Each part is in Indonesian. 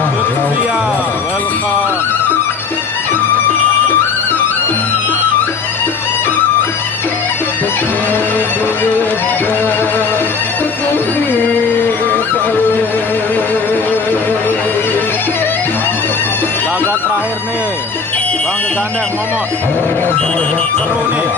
Lutfia, welcome. Laga terakhir nih, Bang Gandeng ngomong. Seru nih.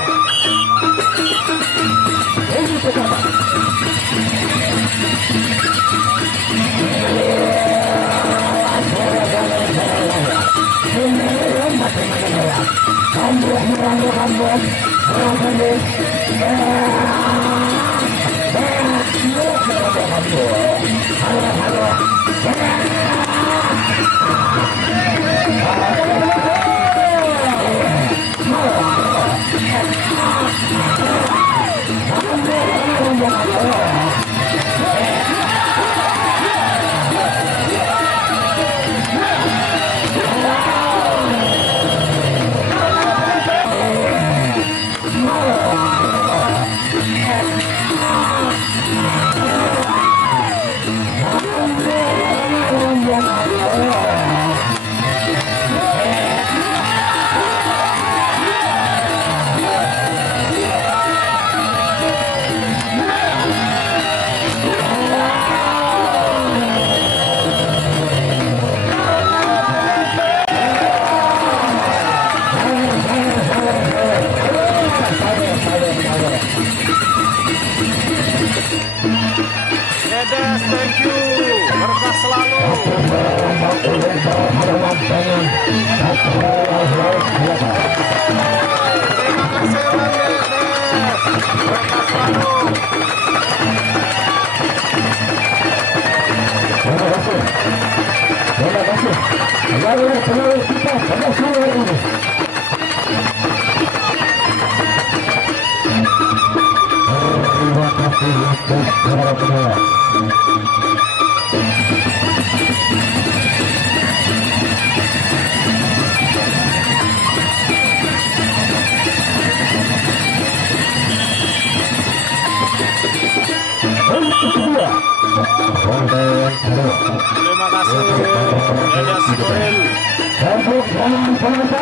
Dedes, thank you. Berkah selalu. Terima kasih Bang Dedes. Berkah selalu. Terima kasih. Selalu kita pada sore ini. Terima kasih untuk para penonton. Terima kasih Dedes Goril. Tepuk tangan penonton.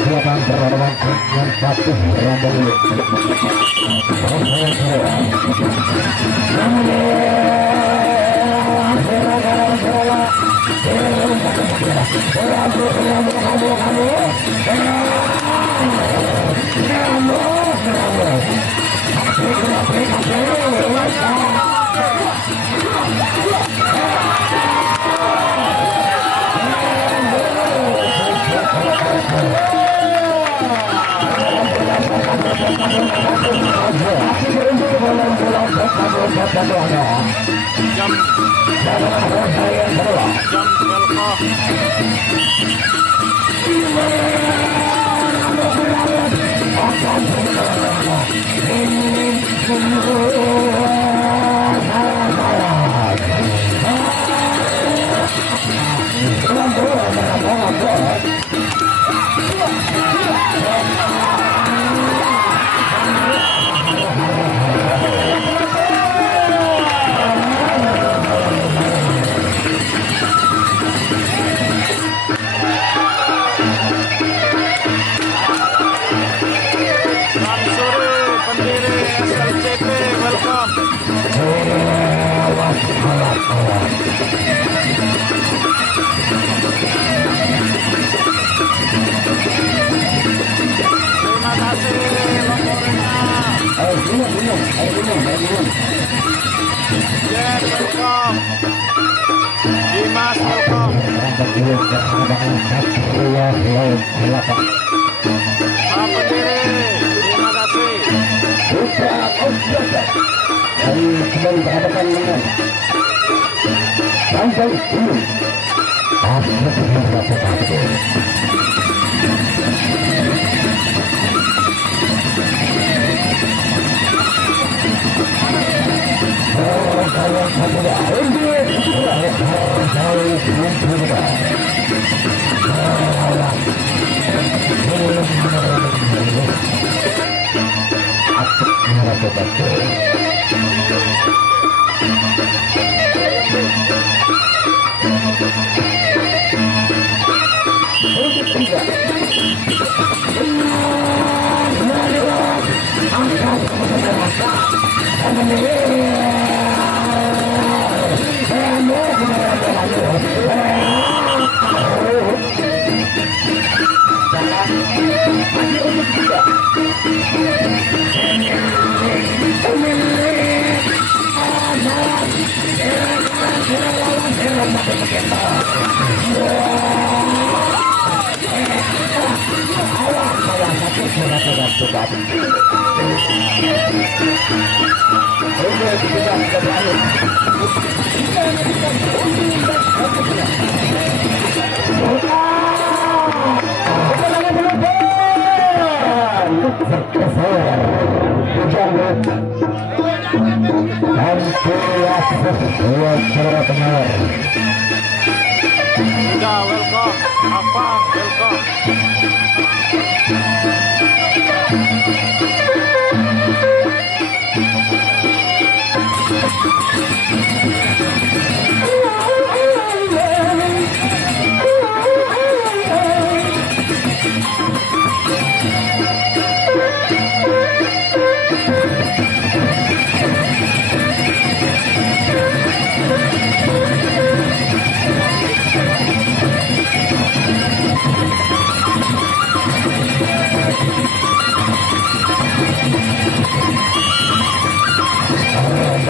Silakan berlawan dengan satu rombongan. Jam Terima kasih Jen, welcome. Dimas, welcome. Pak Pendiri, terima kasih. Dari kembali berhadapan dengan sampai dulu. Sudah, welcome. Abang, welcome.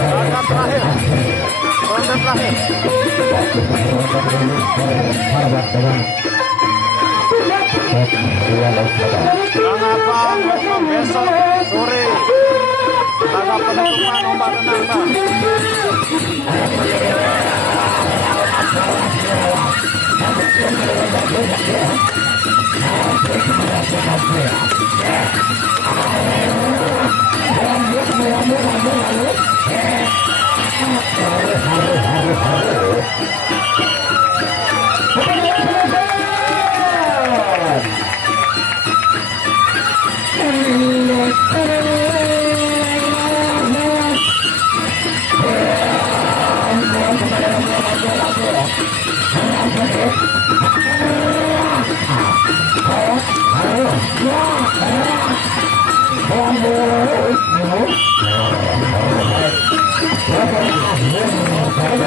Laga terakhir. Ronde terakhir. Kang Abang, welcome besok sore. Laga penutupan ombak renang, Bang.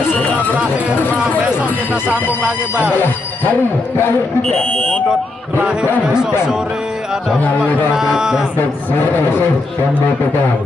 Sudah berakhir, Bang. Besok kita sambung lagi, Bang. Untuk terakhir besok sore ada ombak renang. Besok sore jam 2 petang.